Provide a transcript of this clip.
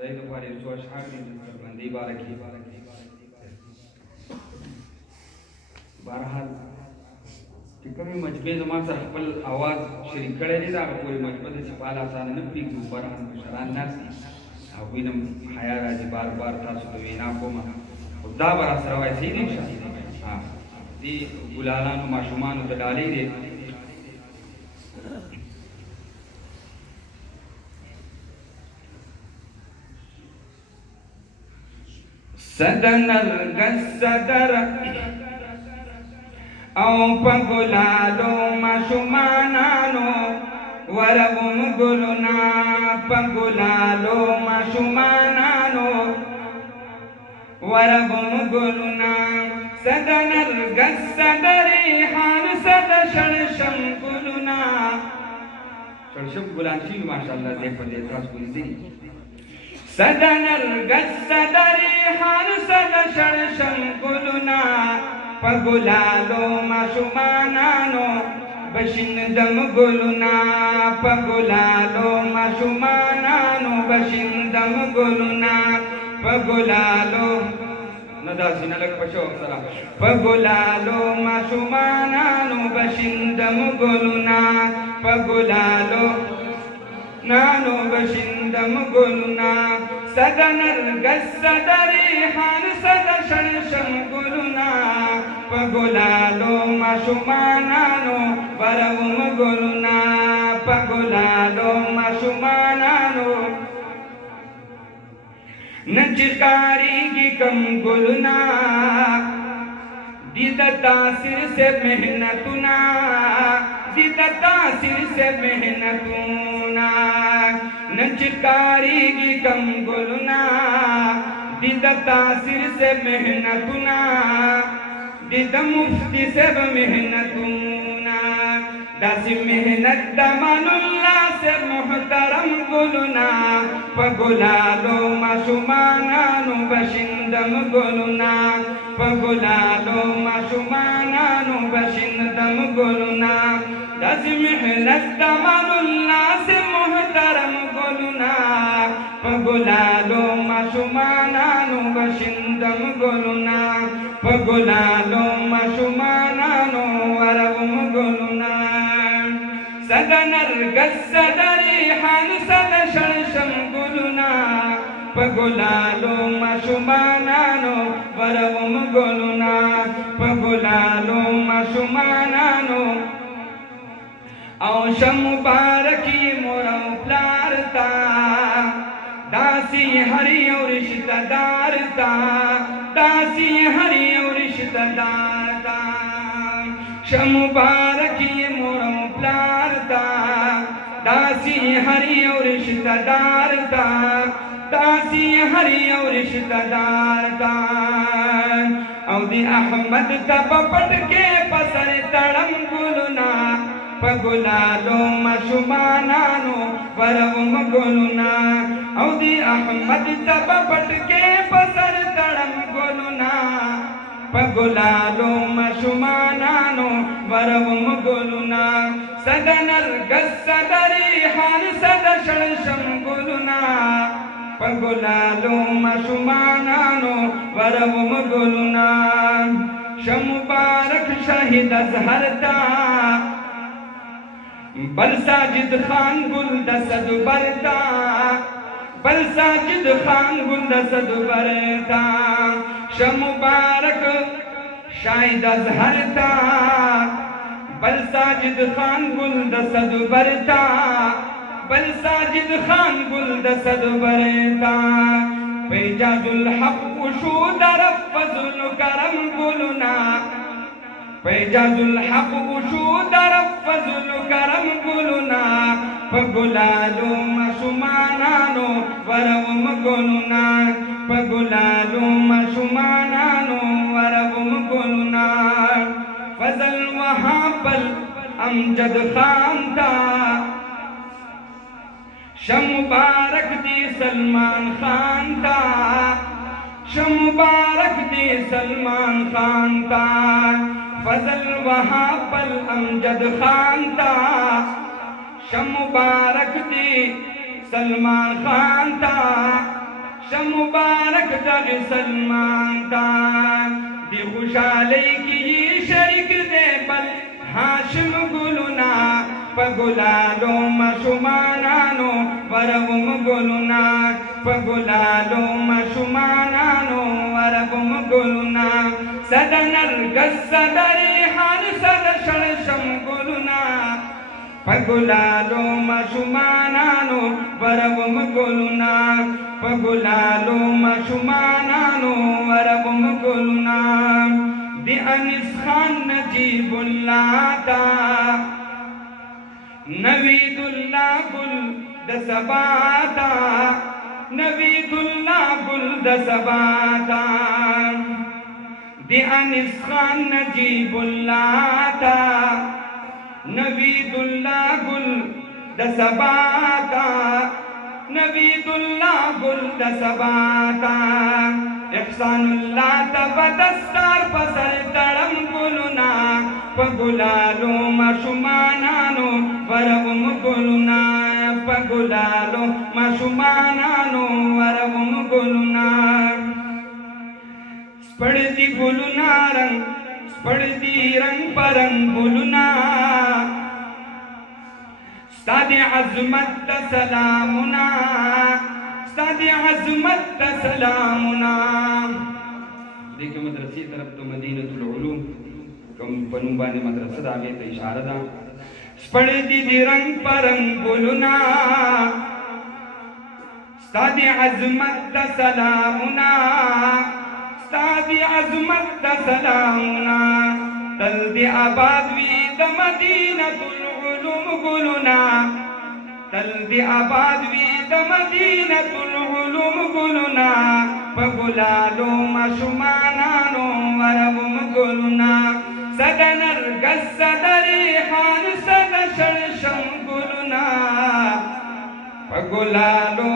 زید غالي څو اشعار دي باندې بارکي بهرحال چې کومې مجموعې زما سره خپل اواز شریک کړی دی دا هغه پورې مجموعه ده چې په حال اسانه نه پرېږدو بهرحال مشران ناست دي هغوی نه حیا راځي بار بار تاسو ته وینا کوم خو دا به راسره وایي صحیح دی انشاءالله دې ګلالانو ماشومانو ته ډالۍ دی صدن الگس صدر او پگلالو مشمانانو ورغم گلنا پگلالو مشمانانو ورغم گلنا صدن الگس صدری حال صد شرشم گلنا شرشم گلان شیل ماشاءاللہ دے پر دے تراس کوئی دی صدن الگس صدری حال صد شرشم گلنا پگلالو مشمانانو بشندم گلنا پگلالو مشمانانو بشندم گلنا پگلالو ندا سینه لگ پشو سرا پگلالو مشمانانو بشندم گلنا پگلالو نانو بشندم گلنا صدن الگس صدری حال صد شرشم گلنا پگلالو مشمانانو برغم گلنا پگلالو مشمانانو نچکاری کی کم گلنا دید تاثیر سے محنتنا دید تاثیر سے محنتنا نچکاری کی کم گلنا دید تاثیر سے محنتنا دید مفتی سے محنتنا داسی محنت دمن اللہ سے محترم گلنا پگلالو مشمانانو بشندم گلنا پگلالو مشمانانو بشندم گلنا داسی محنت دمن اللہ سے محترم گلنا پگلالو مشمانانو بشندم گلنا پگلالو مشمانانو ورغم گلنا صدن الگس صدری حال صد شرشم گلنا پگلالو مشمانانو ورغم گلنا پگلالو مشمانانو او شم مبارکی مورم پلارتا داسی ہری اور رشتہ دارتا داسی ہری اور رشتہ دارتا شم مبارکی مورم پلارتا داسی ہری اور رشتہ دارتا داسی ہری اور رشتہ دارتا او دی احمد تب پٹ کے پسر تڑم گلنا پگلالو مشمانانو ورغم گلنا او دی احمد تب پٹ کے پسر تڑم گلنا پگلالو مشمانانو ورغم گلنا صدن الگس صدری حال صد شرشم گلنا پگلالو مشمانانو ورغم گلنا شم مبارک شاہد ازہرتا بل ساجد خان گل دسد برتا بل ساجد خان گل دسد برتا شم مبارک شاہد ازہرتا بل ساجد خان گل دسد برتا بل ساجد خان گل دسد برتا پیجاز الحق وشو درف فضل کرم گلنا پیجاز الحق وشو درف فضل کرم گلنا پگلالو مشمانانو ورغم گلنا پگلالو مشمانانو ورغم گلنا فضل وہاں پل امجد خان تا شم مبارک دی سلمان خان تا شم مبارک دی سلمان خان تا فضل وہاں پل امجد خان تا شم مبارک دی سلمان خان تا شمبارک دغ سلمان تا دی خوشحالی کی شریک دے بل ہاشم گلنا پگلالو مشمانانو ورغم گلنا پگلالو مشمانانو ورغم گلنا صد نرگس صد ریحان صد شرشم گلنا پگلالو مشمانانو ورغم گلنا پگلالو مشمانانو ورغم گلنا دی انیس خان نجیب اللہ تا نوید اللہ گل د سباتا نوید اللہ گل د سباتا دی انیس خان نجیب اللہ تا نوید اللہ گل د سباتا نوید اللہ گل د سباتا احسان اللہ تبدستار پسر تڑم گلنا پگلالو مشمانانو ورغم گلنا پگلالو مشمانانو ورغم گلنا سپڑدی گلنا رنگ سپڑدی رنگ پرنگ گلنا ستاد عظمت تا سلامنا ستاد عظمت تا سلامنا دیکھ مدرسی طرف تو مدینة العلوم کم پنوبانی مدرسہ دا آگے تا اشارہ دا سپڑ دی رنگ پرنگ گلنا ستاد عظمت تا سلامنا ستاد عظمت تا سلامنا تل دی آباد وی دا مدینة العلوم گلنا تل دی آباد وی دا مدینة العلوم گلنا پگلالو مشمانانو ورغم گلنا صد نرگس صد ریحان صد شرشم گلنا پگلالو